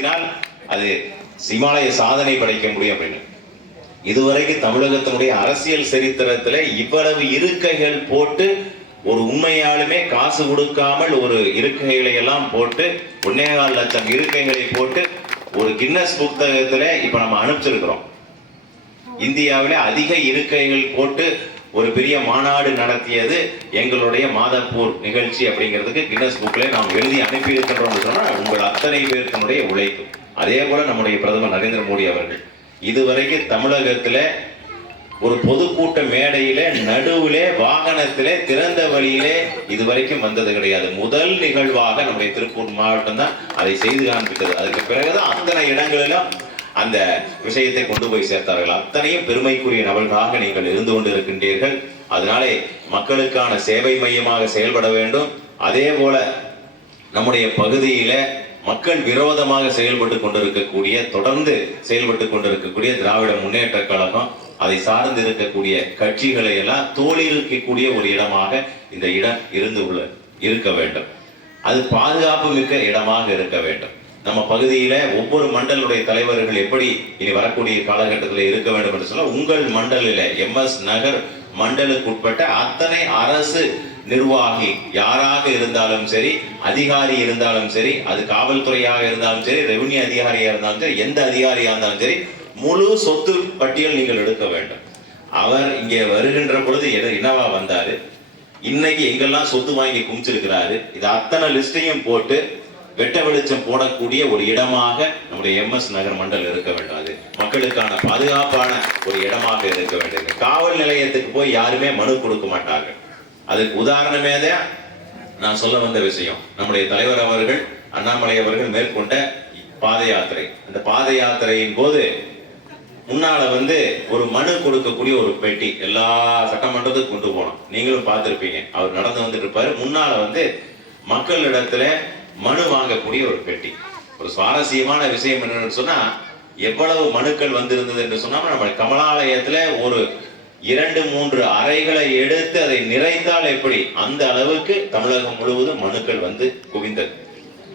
நிறுத்தினால் அது இமாலய சாதனை படைக்க முடியும் அப்படின்னு. இதுவரைக்கும் தமிழகத்தினுடைய அரசியல் சரித்திரத்துல இவ்வளவு இருக்கைகள் போட்டு ஒரு உண்மையாலுமே காசு கொடுக்காமல் ஒரு இருக்கைகளை எல்லாம் போட்டு 1.25 லட்சம் இருக்கைகளை போட்டு ஒரு கின்னஸ் புத்தகத்துல இப்ப நம்ம அனுப்பிச்சிருக்கிறோம். இந்தியாவிலே அதிக இருக்கைகள் போட்டு ஒரு பெரிய மாநாடு நடத்தியது எங்களுடைய மாதப்பூர் நிகழ்ச்சி அப்படிங்கிறதுக்கு கின்னஸ் புக்ல நாம் எழுதி அனுப்பி இருக்கின்றோம் சொன்னா உங்கள் அத்தனை பேருக்கினுடைய உழைப்பு. அதே போல நம்முடைய பிரதமர் நரேந்திர மோடி அவர்கள் இதுவரைக்கும் தமிழகத்துல ஒரு பொதுக்கூட்ட மேடையிலே நடுவிலே வாகனத்திலே திறந்த வழியிலே இதுவரைக்கும் வந்தது கிடையாது. முதல் நிகழ்வாக நம்முடைய திருப்பூர் மாவட்டம் தான் அதை செய்து காண்பித்தது. அதுக்கு பிறகுதான் அத்தனை இடங்களிலும் அந்த விஷயத்தை கொண்டு போய் சேர்த்தார்கள். அத்தனையும் பெருமைக்குரிய நபர்களாக நீங்கள் இருந்து கொண்டு இருக்கின்றீர்கள். அதனாலே மக்களுக்கான சேவை மையமாக செயல்பட வேண்டும். அதே போல நம்முடைய பகுதியில மக்கள் விரோதமாக செயல்பட்டு கொண்டிருக்கக்கூடிய தொடர்ந்து செயல்பட்டு கொண்டிருக்கக்கூடிய திராவிட முன்னேற்ற கழகம் அதை சார்ந்து இருக்கக்கூடிய கட்சிகளை எல்லாம் தோளிருக்கக்கூடிய ஒரு இடமாக இந்த இடம் இருக்க வேண்டும். அது பாதுகாப்பு மிக்க இடமாக இருக்க வேண்டும். நம்ம பகுதியில ஒவ்வொரு மண்டலுடைய தலைவர்கள் எப்படி இனி வரக்கூடிய காலகட்டத்தில் இருக்க வேண்டும் என்று சொல்ல உங்கள் மண்டலில MS நகர் மண்டலுக்கு உட்பட்ட அத்தனை அரசு நிர்வாகி யாராக இருந்தாலும் சரி, அதிகாரி இருந்தாலும் சரி, அது காவல்துறையாக இருந்தாலும் சரி, ரெவன்யூ அதிகாரியாக இருந்தாலும் சரி, எந்த அதிகாரியாக இருந்தாலும் சரி, முழு சொத்து பட்டியல் நீங்கள் எடுக்க வேண்டும். அவர் இங்கே வருகின்ற பொழுது என்னவா வந்தாரு, இன்னைக்கு எங்கெல்லாம் சொத்து வாங்கி குமிச்சிருக்கிறாரு, இது அத்தனை லிஸ்டையும் போட்டு வெட்ட வெளிச்சம் போடக்கூடிய ஒரு இடமாக நம்முடைய MS நகர் மண்டல் இருக்க வேண்டும். அது மக்களுக்கான பாதுகாப்பான ஒரு இடமாக இருக்க வேண்டும். காவல் நிலையத்துக்கு போய் யாருமே மனு கொடுக்க மாட்டார்கள். அதுக்கு உதாரணமே தான் நான் சொல்ல வந்த விஷயம். நம்முடைய தலைவர் அவர்கள் அண்ணாமலை அவர்கள் மேற்கொண்ட பாத யாத்திரை. அந்த பாத யாத்திரையின் போது முன்னால ஒரு மனு கொடுக்கக்கூடிய ஒரு பெட்டி எல்லா சட்டமன்றத்துக்கும் கொண்டு போனோம். நீங்களும் பார்த்திருப்பீங்க. அவர் நடந்து வந்துட்டு இருப்பாரு. முன்னால மக்களிடத்துல மனு வாங்கக்கூடிய ஒரு பெட்டி. ஒரு சுவாரஸ்யமான விஷயம் என்னன்னு சொன்னா எவ்வளவு மனுக்கள் வந்திருந்தது என்று சொன்னா நம்ம கமலாலயத்துல ஒரு 2-3 அறைகளை எடுத்து அதை நிறைத்தால் எப்படி அந்த அளவுக்கு தமிழகம் முழுவதும் மனுக்கள் குவிந்தது.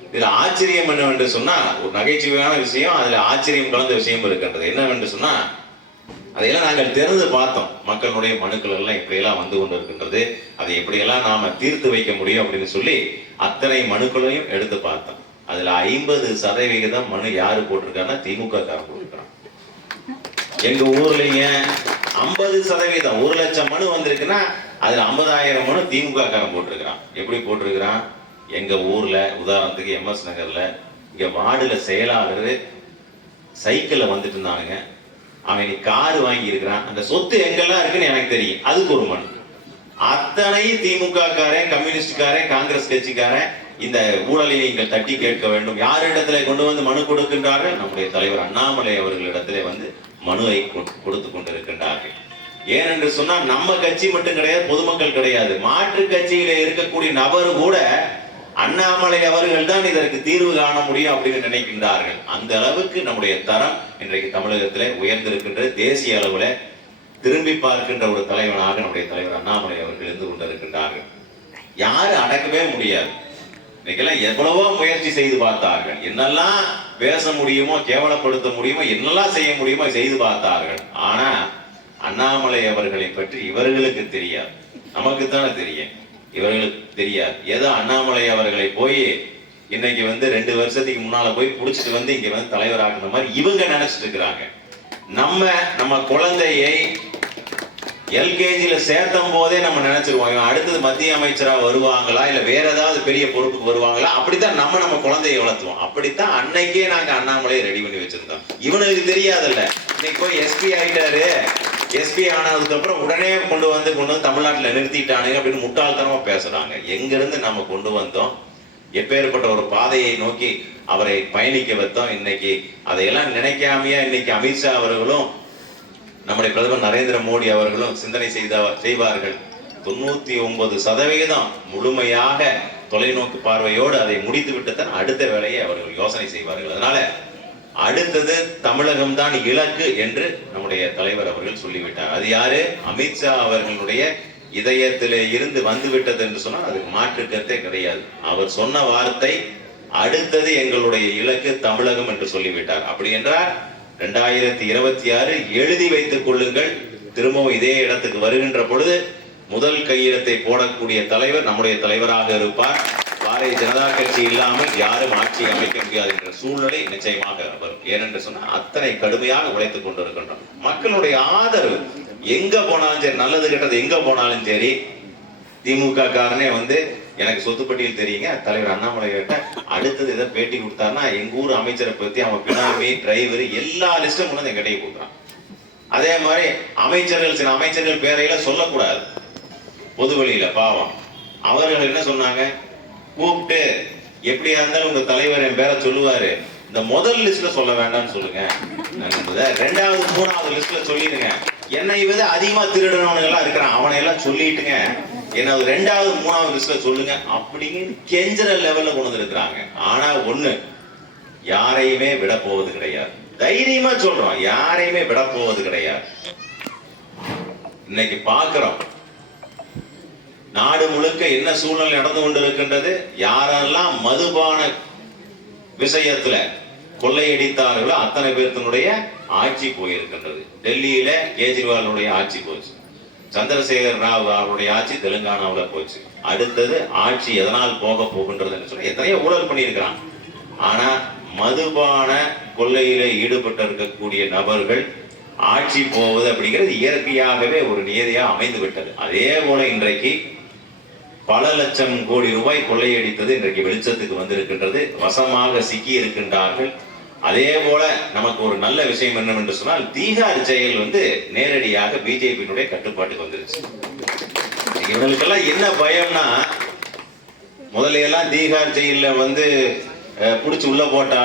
இதுல ஆச்சரியம் என்னவென்று சொன்னா ஒரு நகைச்சுவையான விஷயம், அதுல ஆச்சரியம் கலந்த விஷயம் இருக்கின்றது. என்னவென்று சொன்னா அதையெல்லாம் நாங்கள் திறந்து பார்த்தோம். மக்களுடைய மனுக்கள் எல்லாம் இப்படியெல்லாம் வந்து கொண்டு இருக்கின்றது, அதை எப்படியெல்லாம் நாம தீர்த்து வைக்க முடியும் அப்படின்னு சொல்லி அத்தனை மனுக்களையும் எடுத்து பார்த்தோம். அதுல 50% மனு யாரு போட்டிருக்காங்கன்னா திமுக காரன் போட்டிருக்கான். எங்க ஊர்லங்க 50% 1 லட்சம் மனு வந்திருக்குன்னா அதுல 50,000 மனு திமுக காரன் போட்டிருக்கிறான். எப்படி போட்டிருக்கிறான்? எங்க ஊர்ல உதாரணத்துக்கு MS நகர்ல இங்க வார்டுல செயலாளர் சைக்கிள்ல வந்துட்டு இருந்தானுங்க. அவன் காரு வாங்கி இருக்கிறான். அந்த சொத்து எங்கெல்லாம் இருக்குன்னு எனக்கு தெரியும். அதுக்கு ஒரு மனு. அத்தனை திமுக காரன், கம்யூனிஸ்ட் காரன், காங்கிரஸ் கட்சிக்காரன் இந்த ஊழலை நீங்கள் தட்டி கேட்க வேண்டும். யாரிடத்துல கொண்டு மனு கொடுக்கின்றார்கள்? நம்முடைய தலைவர் அண்ணாமலை அவர்களிடத்திலே மனுவை கொடுத்து கொண்டிருக்கின்றார்கள். ஏனென்று சொன்னா நம்ம கட்சி மட்டும் கிடையாது, பொதுமக்கள் கிடையாது, மாற்று கட்சியில இருக்கக்கூடிய நபர் கூட அண்ணாமலை அவர்கள் தான் இதற்கு தீர்வு காண முடியும் அப்படின்னு நினைக்கின்றார்கள். அந்த அளவுக்கு நம்முடைய தரம் இன்றைக்கு தமிழகத்திலே உயர்ந்திருக்கின்ற தேசிய அளவுல திரும்பி பார்க்கின்ற ஒரு தலைவனாக நம்முடைய தலைவர் அண்ணாமலை அவர்கள் இருந்து கொண்டிருக்கின்றார்கள். யாரும் அடக்கவே முடியாது. இன்னைக்கெல்லாம் எவ்வளவோ முயற்சி செய்து பார்த்தார்கள். என்னெல்லாம் பேச முடியுமோ, கேவலப்படுத்த முடியுமோ, என்னெல்லாம் செய்ய முடியுமோ செய்து பார்த்தார்கள். ஆனா அண்ணாமலை அவர்களை பற்றி இவர்களுக்கு தெரியாது, நமக்கு தானே தெரியும். இவர்களுக்கு தெரியாது. ஏதோ அண்ணாமலை அவர்களை போய் இன்னைக்கு 2 வருஷத்துக்கு முன்னால போய் புடிச்சிட்டு இங்க தலைவராக்குற மாதிரி இவங்க நினைச்சிட்டு இருக்கிறாங்க. நம்ம குழந்தையை LKGல சேர்த்தும் போதே நம்ம நினைச்சிருவோம் இவன் அடுத்தது மத்திய அமைச்சரா வருவாங்களா, இல்ல வேற ஏதாவது பெரிய பொறுப்புக்கு வருவாங்களா. அப்படித்தான் நம்ம குழந்தையை வளர்த்துவோம். அப்படித்தான் அன்னைக்கே நாங்க அண்ணாமலையை ரெடி பண்ணி வச்சிருந்தோம். இவனுக்கு தெரியாதுல்ல. இன்னைக்கு போய் SP ஆயிட்டாரு. SP ஆனதுக்கு அப்புறம் உடனே கொண்டு வந்து தமிழ்நாட்டில் நிறுத்திட்டானுங்க அப்படின்னு முட்டாள்தனமா பேசுறாங்க. எங்கிருந்து நம்ம கொண்டு வந்தோம், எப்பேற்பட்ட ஒரு பாதையை நோக்கி அவரை பயணிக்க வைத்தோம். இன்னைக்கு அதையெல்லாம் நினைக்காமையா இன்னைக்கு அமித்ஷா அவர்களும் நம்முடைய பிரதமர் நரேந்திர மோடி அவர்களும் சிந்தனை செய்வார்கள். 99% முழுமையாக தொலைநோக்கு பார்வையோடு அதை முடித்து விட்டுத்தான் அடுத்த வேலையை அவர்கள் யோசனை செய்வார்கள். அதனால அடுத்தது தமிழகம் தான் இலக்கு என்று நம்முடைய தலைவர் அவர்கள் சொல்லிவிட்டார். அது யாரு? அமித்ஷா அவர்களுடைய இதயத்திலே இருந்து வந்துவிட்டது என்று சொன்னால் அதுக்கு மாற்று கருத்தே கிடையாது. அவர் சொன்ன வார்த்தை அடுத்தது எங்களுடைய இலக்கு தமிழகம் என்று சொல்லிவிட்டார். அப்படி என்றால் 2026 எழுதி வைத்துக் கொள்ளுங்கள். திரும்பவும் இதே இடத்துக்கு வருகின்ற பொழுது முதல் கையெழுத்தை போடக்கூடிய தலைவர் நம்முடைய தலைவராக இருப்பார். பாரதிய ஜனதா கட்சி இல்லாமல் யாரும் ஆட்சி அமைக்க முடியாது என்ற சூழ்நிலை நிச்சயமாக வரும். ஏனென்று சொன்னால் அத்தனை கடுமையாக உழைத்துக் கொண்டிருக்கின்றோம். மக்களுடைய ஆதரவு எங்க போனாலும் சரி, நல்லது கெட்டது எங்க போனாலும் சரி, திமுக காரனே வந்து எனக்கு சொத்துப்பட்டியல் தெரியுங்க, தலைவர் அண்ணாமலை கிட்ட அடுத்தது எதை பேட்டி கொடுத்தாருன்னா எங்க ஊர் அமைச்சரை பத்தி அவன் பினாமி டிரைவர் எல்லா லிஸ்டும் கொண்டு என் கிட்டையை கொடுக்குறான். அதே மாதிரி அமைச்சர்கள், சில அமைச்சர்கள் பேரையெல்லாம் சொல்லக்கூடாது பொது வழியில, பாவம். அவர்கள் என்ன சொன்னாங்க, கூப்பிட்டு எப்படியா இருந்தாலும் உங்க தலைவர் என் பேரை சொல்லுவாரு, இந்த முதல் லிஸ்ட்ல சொல்ல வேண்டாம்னு சொல்லுங்க, 2வது 3வது லிஸ்ட்ல சொல்லிடுங்க, என்னை விட அதிகமா திருடனவனுங்க எல்லாம் இருக்கிறான், அவனை எல்லாம் சொல்லிட்டுங்க, என்ன 2வது 3வது லிஸ்ட்ல சொல்லுங்க அப்படின்னு கெஞ்சற லெவல்ல கொண்டு வந்திருக்கிறாங்க. ஆனா ஒண்ணு, யாரையுமே விட போவது கிடையாது. தைரியமா சொல்றோம், யாரையுமே விட போவது கிடையாது. இன்னைக்கு பார்க்கிறோம் நாடு முழுக்க என்ன சூழ்நிலை நடந்து கொண்டிருக்கின்றது. யாரெல்லாம் மதுபான விஷயத்துல கொள்ளையடித்தார்களோ அத்தனை பேர்த்தினுடைய ஆட்சி போயிருக்கின்றது. டெல்லியில கேஜ்ரிவாலுடைய ஆட்சி போச்சு, சந்திரசேகர் ராவ் அவருடைய ஆட்சி தெலுங்கானாவில் போச்சு. அடுத்தது ஆட்சி எதனால் போக போகின்றதுன்னு சொல்லி எத்தனையோ ஊழல் பண்ணியிருக்கிறான். ஆனா மதுபான கொள்ளையில ஈடுபட்டு இருக்கக்கூடிய நபர்கள் ஆட்சி போவது அப்படிங்கிறது இயற்கையாகவே ஒரு நியதியா அமைந்து விட்டது. அதே போல இன்றைக்கு பல லட்சம் கோடி ரூபாய் கொள்ளையடித்தது இன்றைக்கு வெளிச்சத்துக்கு வந்திருக்கின்றது. வசமாக சிக்கி இருக்கின்றார்கள். அதே போல நமக்கு ஒரு நல்ல விஷயம் என்னவென்று சொன்னால், தீகார் ஜெயில் வந்து நேரடியாக பிஜேபியினுடைய கட்டுப்பாட்டுக்கு வந்துருச்சு. இவங்களுக்கெல்லாம் என்ன பயம்னா, முதல்ல எல்லாம் தீகார் ஜெயில வந்து புடிச்சு உள்ள போட்டாலும்